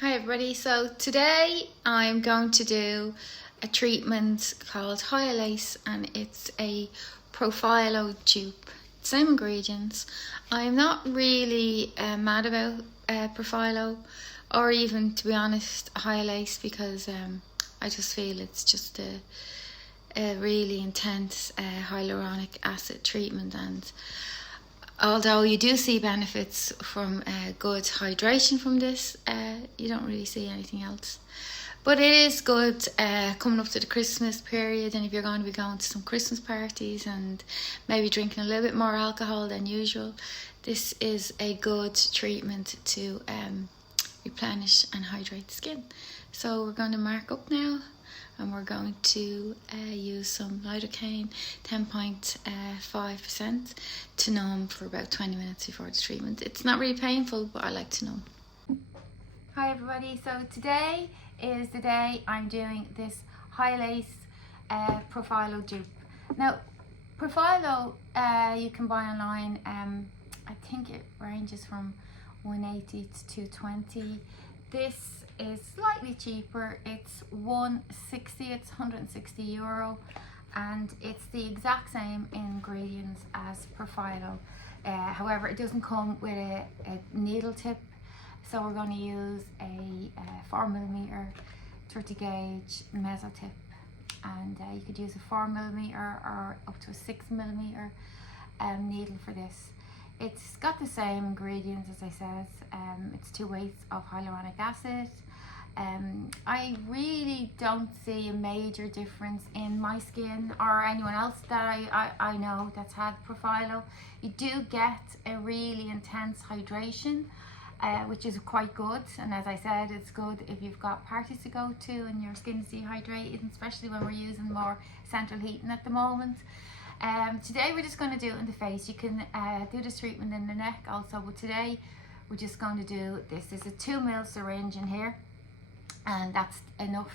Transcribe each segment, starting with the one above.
Hi everybody, so today I'm going to do a treatment called Hyalace and it's a Profhilo dupe. Same ingredients. I'm not really mad about Profhilo or even, to be honest, Hyalace because I just feel it's just a really intense hyaluronic acid treatment, and although you do see benefits from good hydration from this, you don't really see anything else. But it is good coming up to the Christmas period, and if you're going to be going to some Christmas parties and maybe drinking a little bit more alcohol than usual, this is a good treatment to replenish and hydrate the skin. So we're going to mark up now, and we're going to use some lidocaine 10.5% to numb for about 20 minutes before the treatment. It's not really painful, but I like to numb. Hi everybody, so today is the day I'm doing this Hyalace Profhilo dupe. Now Profhilo you can buy online, I think it ranges from 180 to 220. This is slightly cheaper, it's 160, it's €160, and it's the exact same ingredients as Profhilo. However, it doesn't come with a needle tip, so we're going to use a 4mm 30 gauge meso tip, and you could use a 4mm or up to a 6mm needle for this. It's got the same ingredients as I said. It's 2 weights of hyaluronic acid. I really don't see a major difference in my skin or anyone else that I know that's had Profhilo. You do get a really intense hydration, which is quite good, and as I said, it's good if you've got parties to go to and your skin's dehydrated, especially when we're using more central heating at the moment. Today we're just going to do it in the face. You can do this treatment in the neck also, but today we're just going to do this. There's a 2mm syringe in here, and that's enough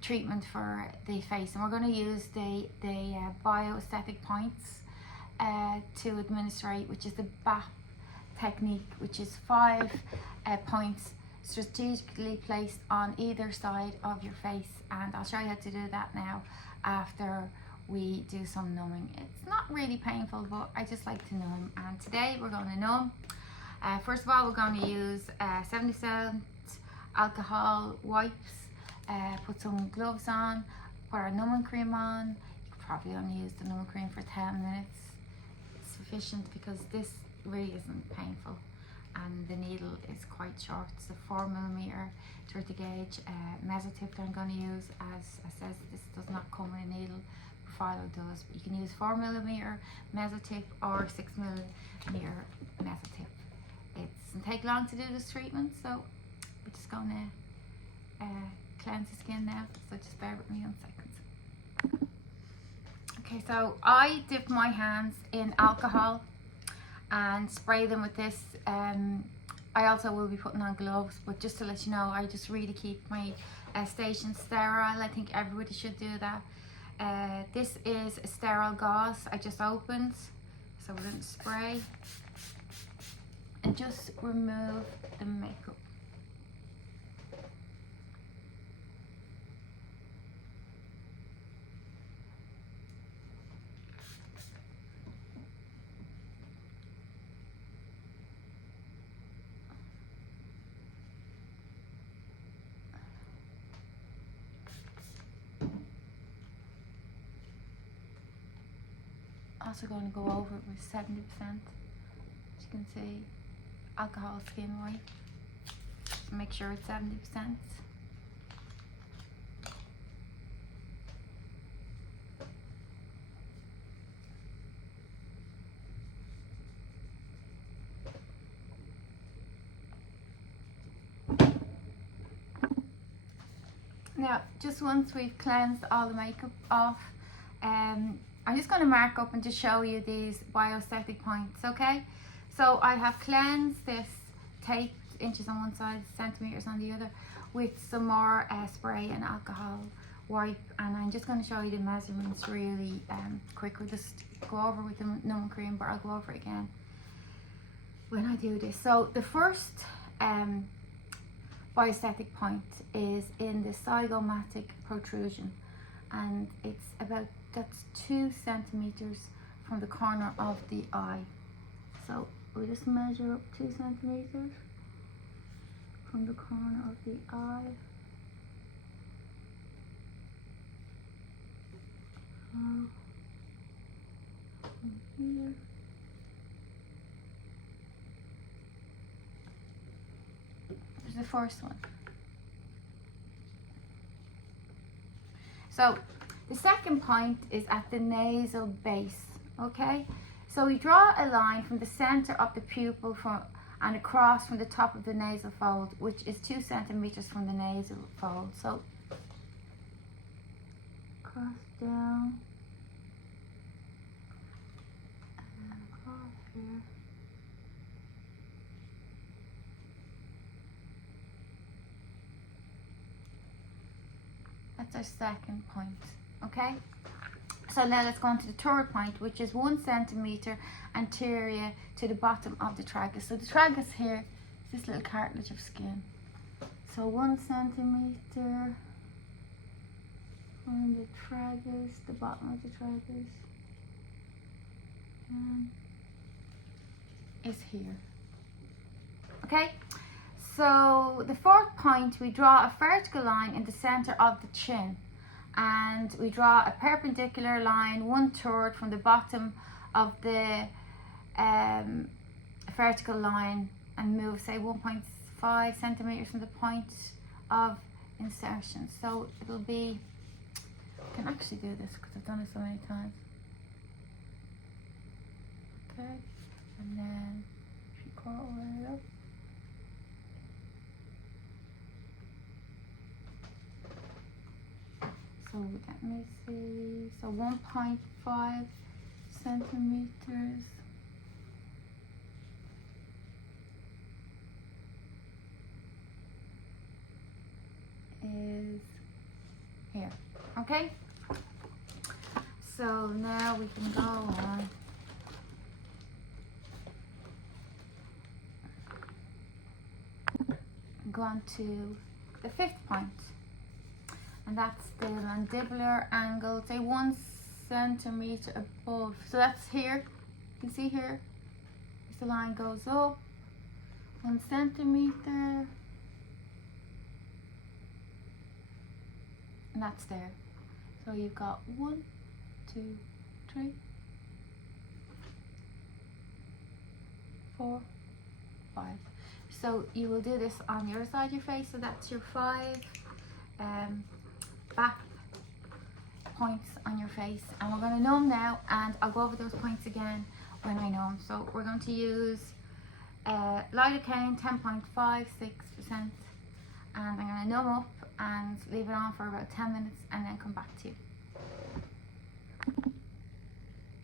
treatment for the face, and we're going to use the bioaesthetic points to administrate, which is the BAP technique, which is 5 points strategically placed on either side of your face, and I'll show you how to do that now after we do some numbing. It's not really painful, but I just like to numb, and today we're going to numb. First of all, we're going to use 70% alcohol wipes, put some gloves on, put our numbing cream on. You could probably only use the numbing cream for 10 minutes. It's sufficient because this really isn't painful, and the needle is quite short. It's a 4mm 30 gauge meso tip that I'm going to use. As I said, this does not come with a needle. Profhilo does, but you can use 4mm meso tip or 6mm meso tip. It doesn't take long to do this treatment, so we're just going to cleanse the skin now, so just bear with me 1 second. Okay, so I dip my hands in alcohol and spray them with this. I also will be putting on gloves, but just to let you know, I just really keep my station sterile. I think everybody should do that. This is a sterile gauze I just opened, so we're going to spray and just remove the makeup. Also going to go over it with 70%. As you can see, alcohol skin wipe. Just make sure it's 70%. Now, just once we've cleansed all the makeup off, I'm just going to mark up and just show you these bioaesthetic points, okay? So I have cleansed this tape, inches on one side, centimeters on the other, with some more spray and alcohol wipe, and I'm just going to show you the measurements really quick. We'll just go over with the numbing cream, but I'll go over it again when I do this. So the first biosthetic point is in the zygomatic protrusion, and it's about, that's 2 centimeters from the corner of the eye. So we just measure up 2 centimeters from the corner of the eye. From here. There's the first one. So the second point is at the nasal base, okay? So we draw a line from the center of the pupil and across from the top of the nasal fold, which is 2 centimeters from the nasal fold. So cross down and across here. That's our second point, okay? So now let's go on to the third point, which is 1 centimeter anterior to the bottom of the tragus. So the tragus here is this little cartilage of skin. So 1 centimeter from the tragus, the bottom of the tragus, is here. Okay? So the fourth point, we draw a vertical line in the center of the chin, and we draw a perpendicular line 1/3 from the bottom of the vertical line, and move say 1.5 centimeters from the point of insertion. So it'll be, I can actually do this because I've done it so many times. Okay, and then if you go all the way up. So let me see, so 1.5 centimeters is here, okay? So now we can go on. Go on to the fifth point. And that's the mandibular angle, say 1 centimeter above. So that's here. You can see here, as the line goes up, 1 centimeter, and that's there. So you've got 1, 2, 3, 4, 5. So you will do this on the other side of your face. So that's your 5 back points on your face, and we're going to numb now, and I'll go over those points again when I numb. So we're going to use lidocaine 10.56%, and I'm going to numb up and leave it on for about 10 minutes and then come back to you.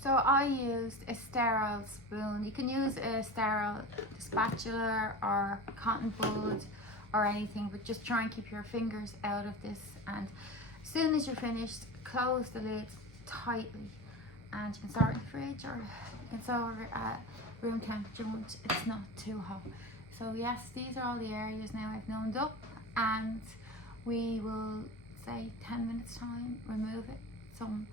So I used a sterile spoon. You can use a sterile spatula or cotton bud or anything, but just try and keep your fingers out of this, and as soon as you're finished, close the lid tightly, and you can start in the fridge or you can store it at room temperature once it's not too hot. So yes, these are all the areas now I've numbed up, and we will say 10 minutes time remove it, some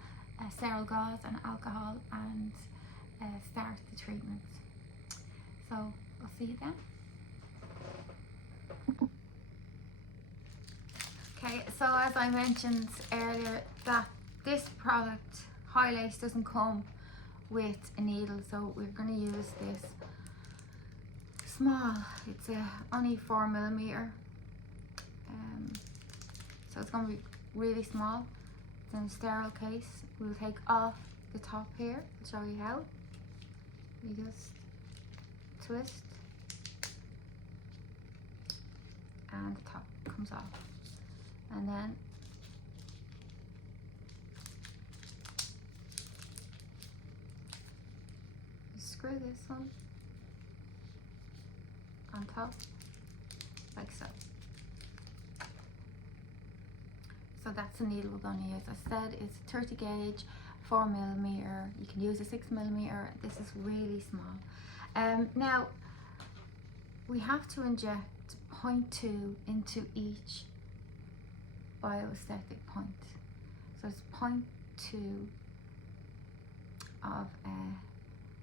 sterile gauze and alcohol, and start the treatment. So I'll see you then. Okay, so as I mentioned earlier, that this product, Hyalace, doesn't come with a needle, so we're going to use this small, it's only 4mm, so it's going to be really small. It's in a sterile case. We'll take off the top here, I'll show you how. You just twist and the top comes off, and then you screw this one on top like so. So that's the needle we're going to use. I said it's 30 gauge, 4mm. You can use a 6mm. This is really small. Now we have to inject 0.2 into each bioaesthetic point. So it's 0.2 of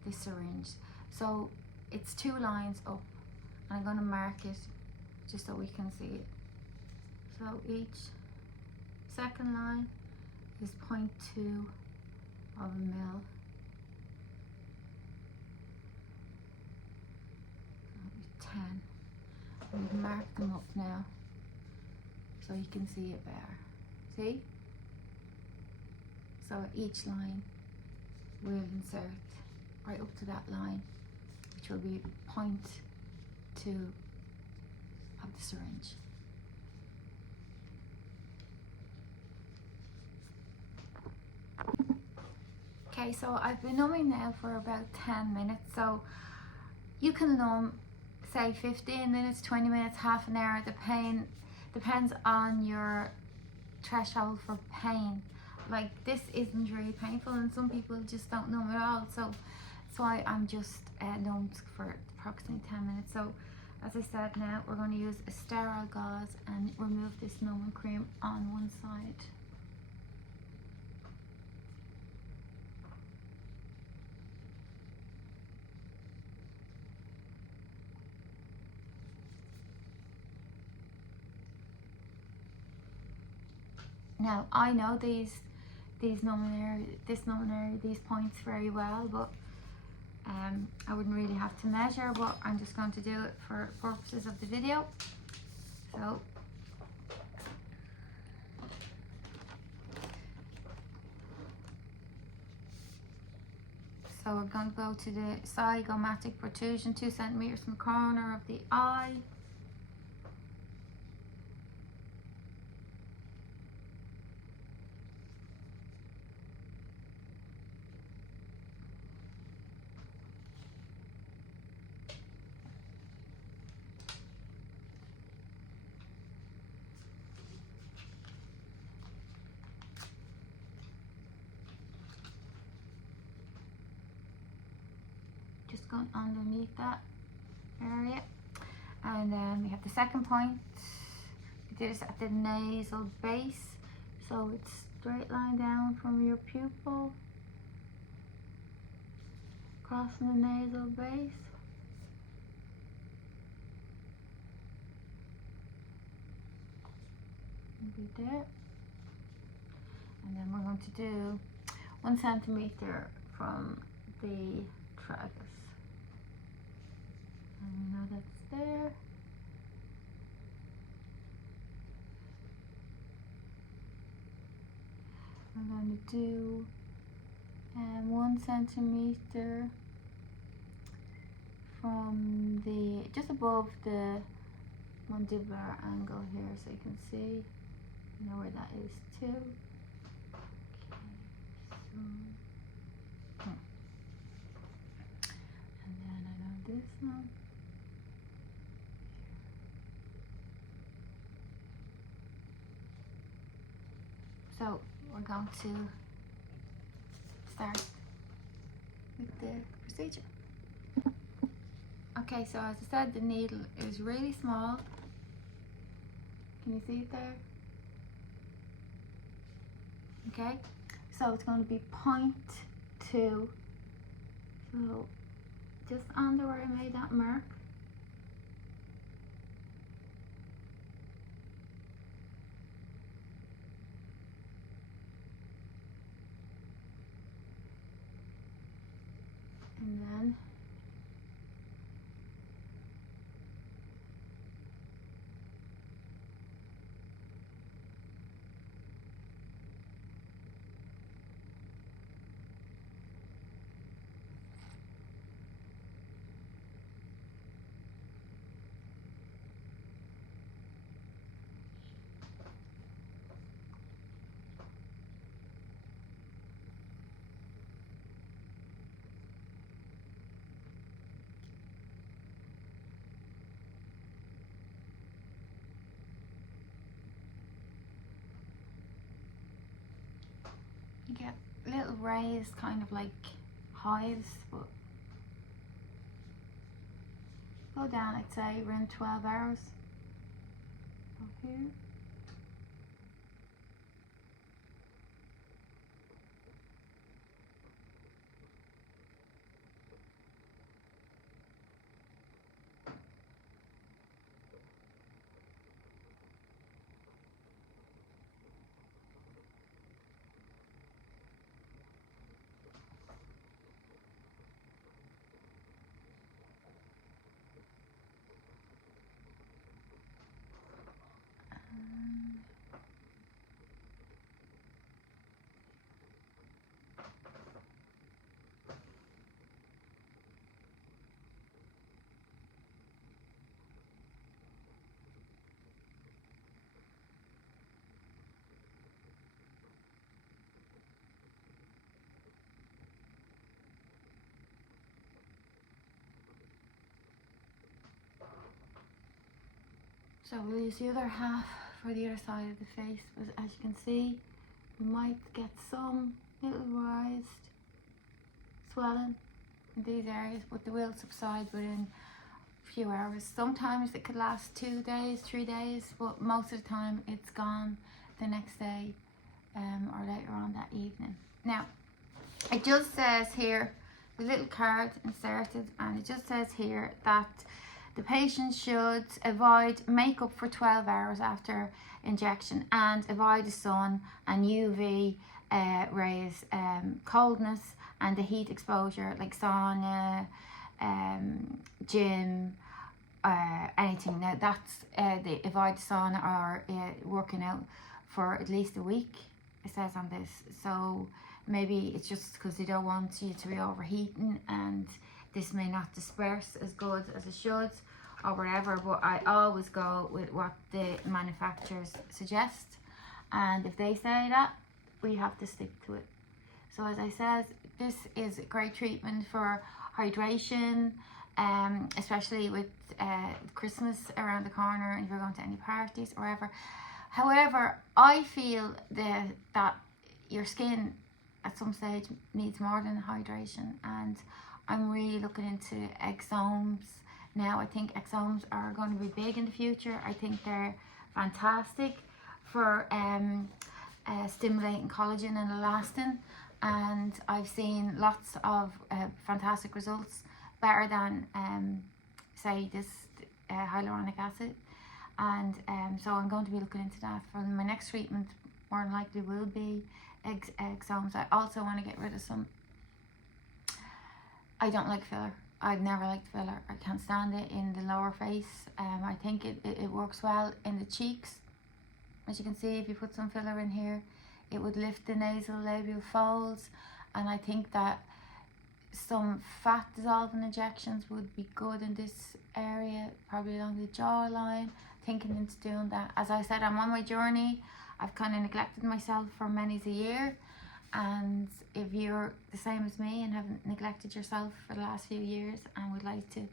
the syringe. So it's 2 lines up, and I'm going to mark it just so we can see it. So each second line is 0.2 of a mil. So 10. We've marked them up now so you can see it better. See? So each line we'll insert right up to that line, which will be 0.2 of the syringe. Okay, so I've been numbing now for about 10 minutes. So you can numb, say 15 minutes, 20 minutes, half an hour. The pain depends on your threshold for pain. Like, this isn't really painful, and some people just don't numb at all. So that's why I'm just numbed for approximately 10 minutes. So as I said, now we're going to use a sterile gauze and remove this numbing cream on one side. Now I know these numbing area, this numbing area, these points very well, but I wouldn't really have to measure, but I'm just going to do it for purposes of the video. So we're going to go to the zygomatic protrusion, 2 centimeters from the corner of the eye. Just going underneath that area, and then we have the second point. We did this at the nasal base, so it's straight line down from your pupil, crossing the nasal base. Be there, and then we're going to do 1 centimeter from the tragus. And now that's there. I'm going to do 1 centimeter from the, just above the mandibular angle here, so you can see, you know where that is too. Okay, so, and then I know this one. So we're going to start with the procedure. Okay, so as I said, the needle is really small. Can you see it there? Okay, so it's going to be 0.2. So just under where I made that mark. And then you get little raised kind of like hives, but go down, I'd say around 12 hours. here. So we'll use the other half for the other side of the face, but as you can see, we might get some little raised swelling in these areas, but they will subside within a few hours. Sometimes it could last 2 days, 3 days, but most of the time it's gone the next day or later on that evening. Now, it just says here, the little card inserted, and it just says here that the patient should avoid makeup for 12 hours after injection and avoid the sun and UV rays, coldness and the heat exposure like sauna, gym, anything. Now that's the avoid the sauna or working out for at least a week, it says on this. So maybe it's just because they don't want you to be overheating and this may not disperse as good as it should or whatever, but I always go with what the manufacturers suggest, and if they say that, we have to stick to it. So as I said, this is a great treatment for hydration, especially with Christmas around the corner and if you're going to any parties or whatever. However, I feel that your skin at some stage needs more than hydration, and I'm really looking into exomes now. I think exomes are going to be big in the future. I think they're fantastic for stimulating collagen and elastin, and I've seen lots of fantastic results, better than say this hyaluronic acid, and so I'm going to be looking into that for my next treatment. More than likely will be exomes. I also want to get rid of some. I don't like filler. I've never liked filler. I can't stand it in the lower face. I think it works well in the cheeks. As you can see, if you put some filler in here, it would lift the nasal labial folds, and I think that some fat dissolving injections would be good in this area, probably along the jawline. Thinking into doing that. As I said, I'm on my journey. I've kind of neglected myself for many a year, and if you're the same as me and haven't neglected yourself for the last few years and would like to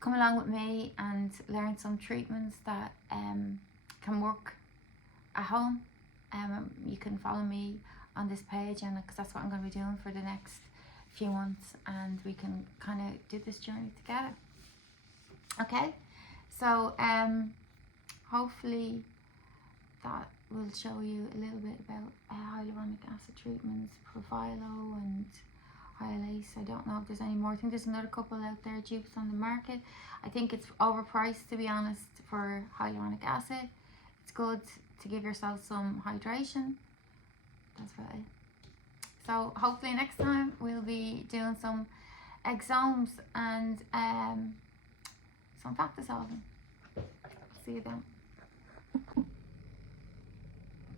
come along with me and learn some treatments that can work at home, you can follow me on this page, and because that's what I'm going to be doing for the next few months, and we can kind of do this journey together. Okay, so hopefully that will show you a little bit about hyaluronic acid treatments, Profhilo and Hyalace. I don't know if there's any more. I think there's another couple out there, dupes on the market. I think it's overpriced, to be honest, for hyaluronic acid. It's good to give yourself some hydration. That's about it. So hopefully next time we'll be doing some exomes and some fat dissolving. See you then.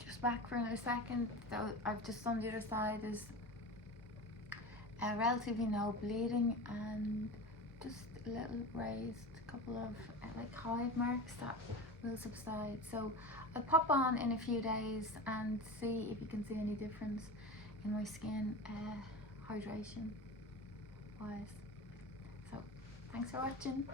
Just back for another second. So I've just done the other side. There's relatively no bleeding and just a little raised, couple of like hive marks that will subside. So I'll pop on in a few days and see if you can see any difference in my skin hydration wise. So thanks for watching.